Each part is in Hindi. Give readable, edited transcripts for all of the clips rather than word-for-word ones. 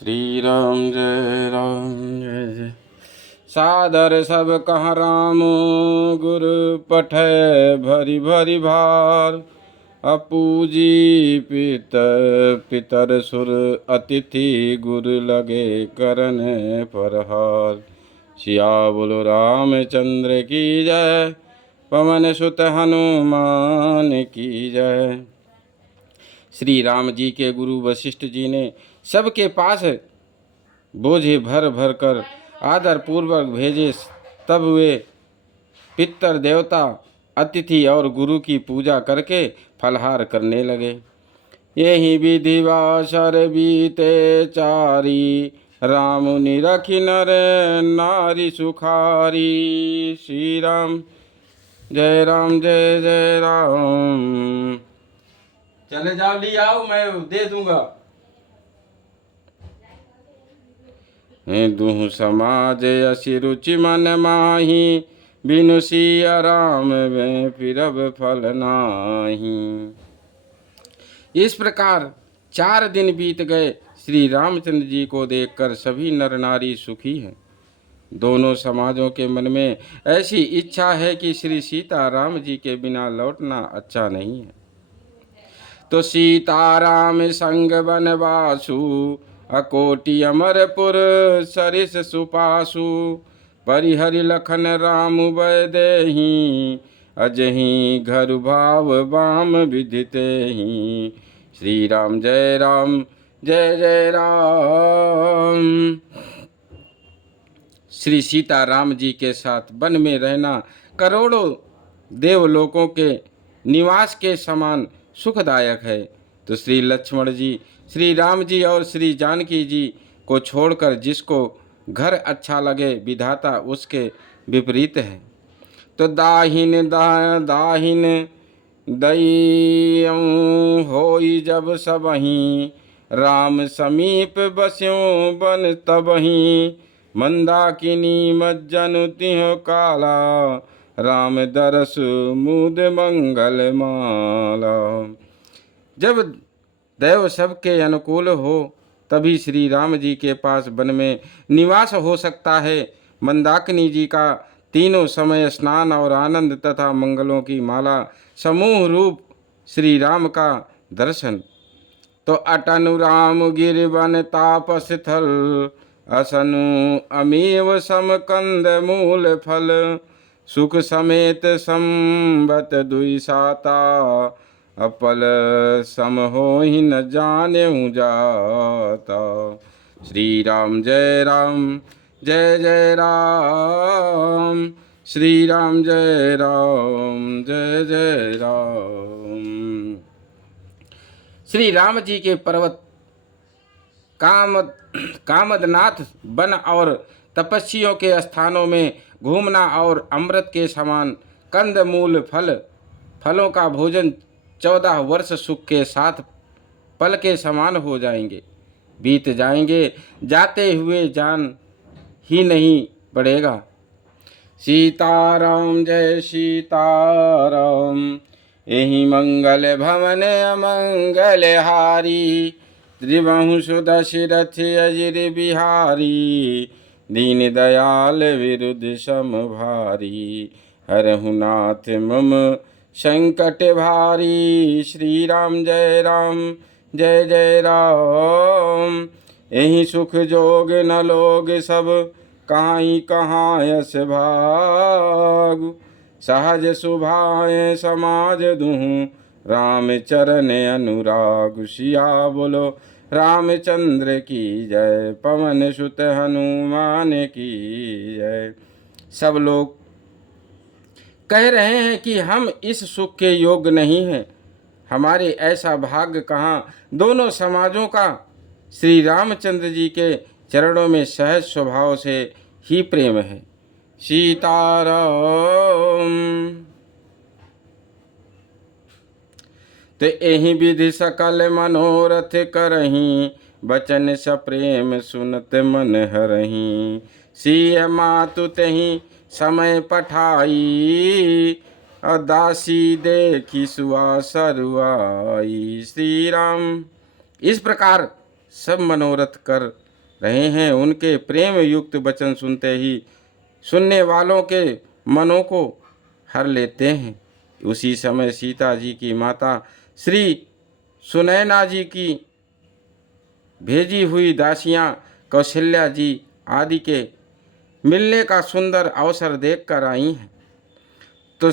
श्री राम जय जय। सादर सब कहाँ राम गुरु पठै भरी भरी भार। अपूजी पितर सुर अतिथि गुरु लगे करन परहार। सिया बोलो रामचंद्र की जय, पवन सुत हनुमान की जय। श्री राम जी के गुरु वशिष्ठ जी ने सबके पास बोझे भर भर कर आदर पूर्वक भेजे। तब वे पितर देवता अतिथि और गुरु की पूजा करके फलहार करने लगे। यही विधि वासर बीते चारी, राम निरखि नर नारी सुखारी। श्री राम जय राम। चले जाओ, ले आओ, मैं दे दूंगा। दुह समाज असी रुचि मन माही, बिनु सिया राम में फिरब फल नाही। इस प्रकार 4 दिन बीत गए। श्री रामचंद्र जी को देखकर सभी नर नारी सुखी हैं। दोनों समाजों के मन में ऐसी इच्छा है कि श्री सीता राम जी के बिना लौटना अच्छा नहीं है। तो सीताराम संग बनवासु, अकोटि अमरपुर सरिस सुपासु। परिहरि लखन राम वैदेही, अजही घर भाव बाम विदितेहि। श्री राम जय राम। श्री सीता राम जी के साथ वन में रहना करोड़ों देवलोकों के निवास के समान सुखदायक है। तो श्री लक्ष्मण जी, श्री राम जी और श्री जानकी जी को छोड़कर जिसको घर अच्छा लगे, विधाता उसके विपरीत है। तो दाहिन दई होई जब सबही, राम समीप बस्यों बन तबही। मंदाकिनी मज्जनु तिह काला, राम दरस मुद मंगल माला। जब दैव सबके अनुकूल हो तभी श्री राम जी के पास वन में निवास हो सकता है। मंदाकिनी जी का तीनों समय स्नान और आनंद तथा मंगलों की माला, समूह रूप श्री राम का दर्शन। तो अटनु राम गिर वन तापस थल, असनु अमीव सम कंद मूल फल। सुख समेत संबत दुई साता, अपल सम हो ही न जाने जाता। श्री राम जय राम। श्री राम जय राम। श्री राम जी के पर्वत कामदनाथ वन और तपस्वियों के स्थानों में घूमना और अमृत के समान कंदमूल फलों का भोजन 14 वर्ष सुख के साथ पल के समान हो जाएंगे, बीत जाएंगे, जाते हुए जान ही नहीं पड़ेगा। सीताराम जय सीताराम। यही मंगल भवन अमंगल हारी, त्रिभुवन सुदशरथ अजिर बिहारी। दीन दयाल विरुद्ध सम भारी, हरहु नाथ मम संकट भारी। श्री राम जय राम। यही सुख जोग न लोग सब, कहाँ यस भाग। सहज सुभाए समाज दुहु, राम चरण अनुराग। सिया बोलो रामचंद्र की जय, पवन सुत हनुमान की जय। सब लोग कह रहे हैं कि हम इस सुख के योग्य नहीं हैं, हमारे ऐसा भाग्य कहाँ। दोनों समाजों का श्री रामचंद्र जी के चरणों में सहज स्वभाव से ही प्रेम है। सीताराम। तो यही विधि सकल मनोरथ करही, बचन सप्रेम सुनत मन हरही। सिय मातु तहि समय पठाई, दासी देखी सुआ सरुआई। श्री राम। इस प्रकार सब मनोरथ कर रहे हैं, उनके प्रेम युक्त वचन सुनते ही सुनने वालों के मनों को हर लेते हैं। उसी समय सीता जी की माता श्री सुनैना जी की भेजी हुई दासियां कौशल्या जी आदि के मिलने का सुंदर अवसर देखकर आई हैं। तो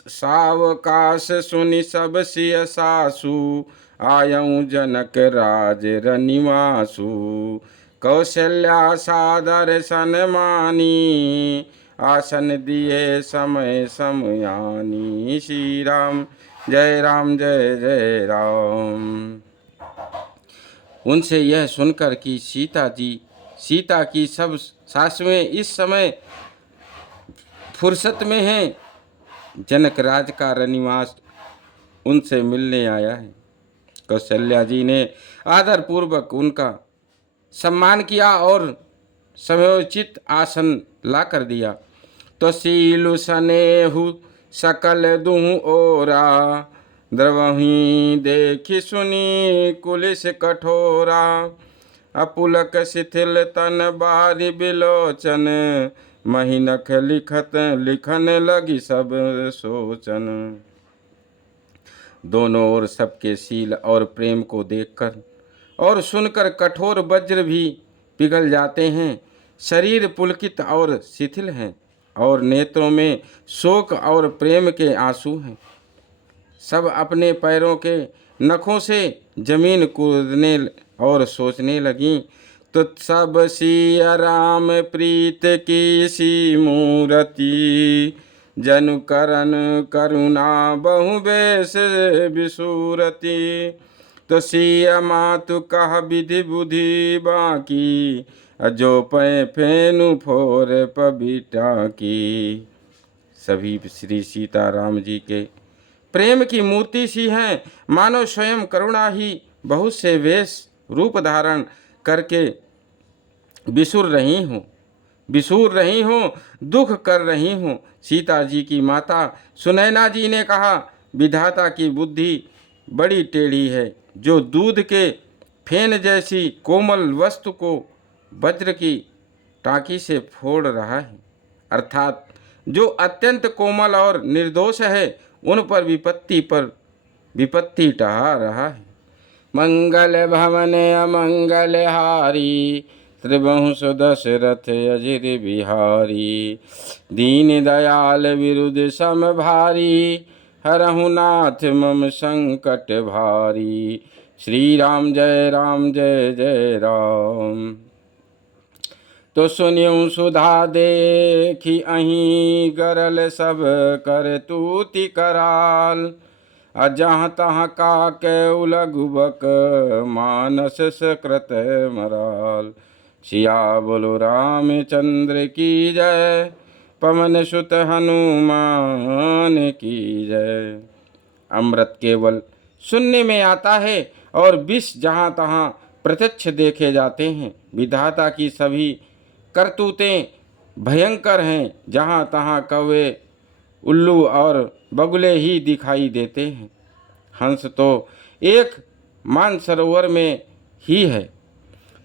सावकाश सुनि सब सिय सासु, आयऊ जनक राज रनिवासु। कौशल्या सादर सन्मानी, आसन दिए समय समयानी। श्री राम जय राम जय जय राम। उनसे यह सुनकर कि सीता की सब सासुएं इस समय फुर्सत में हैं, जनक राज का रनिवास उनसे मिलने आया है। कौशल्या जी ने आदर पूर्वक उनका सम्मान किया और समयोचित आसन ला कर दिया। तो सीलु सनेहु सकल दुहु ओरा, द्रवही देखी सुनी कुलिस कठोरा। अपुलक शिथिल तन बारी बिलोचन, महिनख लिखन लगी सब सोचन। दोनों ओर सबके शील और प्रेम को देखकर और सुनकर कठोर वज्र भी पिघल जाते हैं। शरीर पुलकित और शिथिल हैं और नेत्रों में शोक और प्रेम के आंसू हैं। सब अपने पैरों के नखों से जमीन कूदने और सोचने लगीं। तो सब सिया राम प्रीत की सी मूरति, जनु करन करुणा बहु बेस बिसूरति। तो सिया मातु कह विधि बुद्धि बाकी, जो पै फेनु फोर पबिटा की। सभी श्री सीताराम जी के प्रेम की मूर्ति सी हैं, मानो स्वयं करुणा ही बहुत से वेश रूप धारण करके बिसुर रही हूँ, दुख कर रही हूँ। सीता जी की माता सुनैना जी ने कहा, विधाता की बुद्धि बड़ी टेढ़ी है, जो दूध के फेन जैसी कोमल वस्तु को वज्र की टाँकी से फोड़ रहा है, अर्थात जो अत्यंत कोमल और निर्दोष है उन पर विपत्ति टहा रहा है। मंगल भवन अमंगल हारी, त्रिभुवन सुदशरथ अजिर बिहारी। दीन दयाल विरुद्ध सम भारी, हरहु नाथ मम संकट भारी। श्री राम जय जय राम। तो सुनियो सुधा देखी अहीं, गरल सब कर तूति कराल। जहाँ तहाँ का के उलघुबक, मानस सकृत मराल। सिया बोलो रामचंद्र की जय, पवन सुत हनुमान की जय। अमृत केवल सुनने में आता है और विष जहाँ तहाँ प्रत्यक्ष देखे जाते हैं। विधाता की सभी करतूतें भयंकर हैं, जहाँ तहाँ कौवे उल्लू और बगुले ही दिखाई देते हैं। हंस तो एक मानसरोवर में ही है।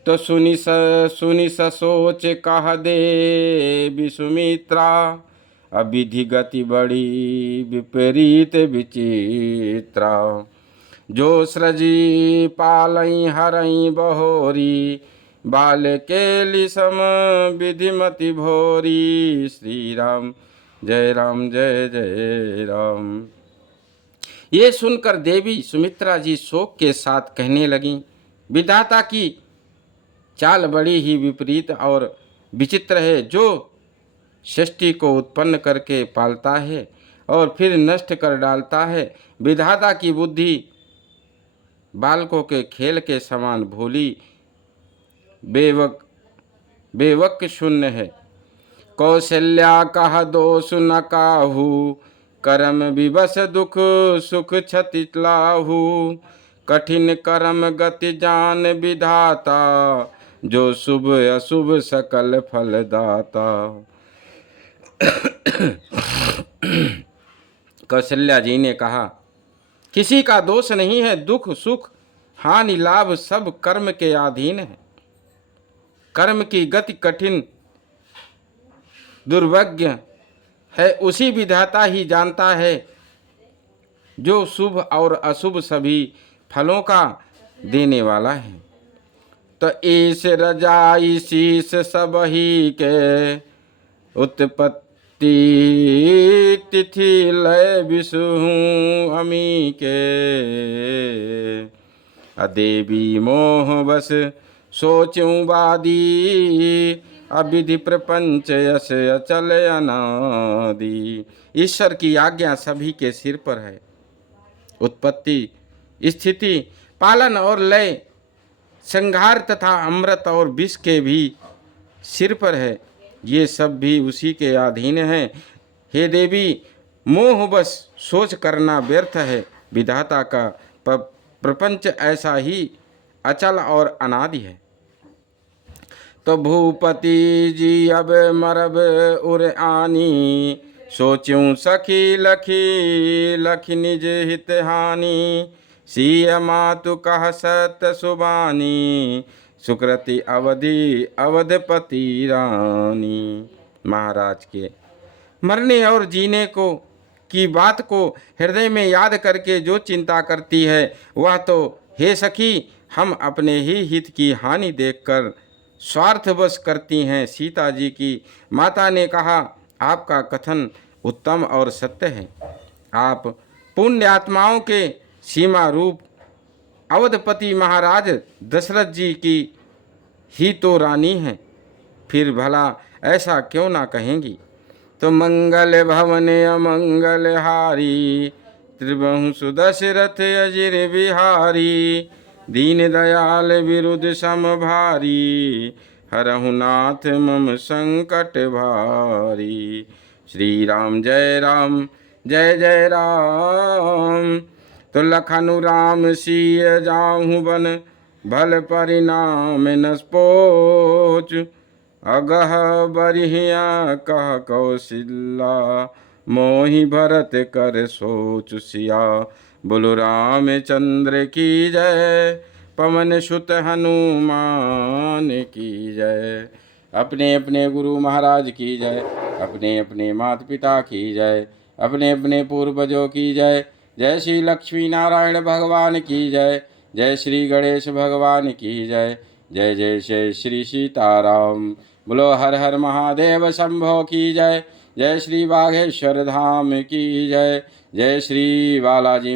तो सुनि सोच कह दे विसुमित्रा, अविधि गति बड़ी विपरीत विचित्रा। जो सृजी पालई हरई बहोरी, बाल केली सम विधिमति भोरी। श्री राम जय जय राम। ये सुनकर देवी सुमित्रा जी शोक के साथ कहने लगीं, विधाता की चाल बड़ी ही विपरीत और विचित्र है, जो सृष्टि को उत्पन्न करके पालता है और फिर नष्ट कर डालता है। विधाता की बुद्धि बालकों के खेल के समान भोली बेवक शून्य है। कौशल्या कह दोष न काहू, करम विवश दुख सुख क्षति लाहू। कठिन कर्म गति जान विधाता, जो शुभ अशुभ सकल फल दाता। कौशल्या जी ने कहा, किसी का दोष नहीं है, दुख सुख हानि लाभ सब कर्म के अधीन है। कर्म की गति कठिन दुर्भाग्य है, उसी विधाता ही जानता है जो शुभ और अशुभ सभी फलों का देने वाला है। तो ईश रजाई शीश सब ही के उत्पत्ति तिथि लय विषु अमी के अदेवी मोह बस सोचूं बादी अविधि प्रपंच यश अचल अनादि। ईश्वर की आज्ञा सभी के सिर पर है। उत्पत्ति, स्थिति, पालन और लय, संहार तथा अमृत और विष के भी सिर पर है। ये सब भी उसी के अधीन है। हे देवी, मोह बस सोच करना व्यर्थ है। विधाता का प्रपंच ऐसा ही अचल और अनादि है। तो भूपति जी अब मरब उर आनी सोचूं सखी लखी लखी निज हित हानि सिय मातु कह सत सुबानी सुकृति अवधि अवधपति रानी। महाराज के मरने और जीने को की बात को हृदय में याद करके जो चिंता करती है वह तो हे सखी हम अपने ही हित की हानि देखकर स्वार्थवश करती हैं। सीता जी की माता ने कहा, आपका कथन उत्तम और सत्य है। आप पुण्य आत्माओं के सीमा रूप अवधपति महाराज दशरथ जी की ही तो रानी हैं, फिर भला ऐसा क्यों ना कहेंगी। तो मंगल भवन अमंगल हारी त्रिभुवन सुदशरथ अजिर बिहारी दीन दयाल विरुद्ध सम भारी हरहु नाथ मम संकट भारी। श्री राम जय जय जय राम। तो लखनु राम सिय जाहु बन भल परिणाम न पोच अगह बरिहिया कह कौशल्या मोहि भरत कर सोच सिया। बोलो रामचंद्र की जय, पवन सुत हनुमान की जय। अपने अपने गुरु महाराज की जय, अपने अपने माता पिता की जय, अपने अपने पूर्वजों की जय। जय श्री लक्ष्मी नारायण भगवान की जय, जय श्री गणेश भगवान की जय, जय जय जय श्री सीताराम। बोलो हर हर महादेव शंभो की जय, जय श्री बागेश्वर धाम की जय, जय श्री बालाजी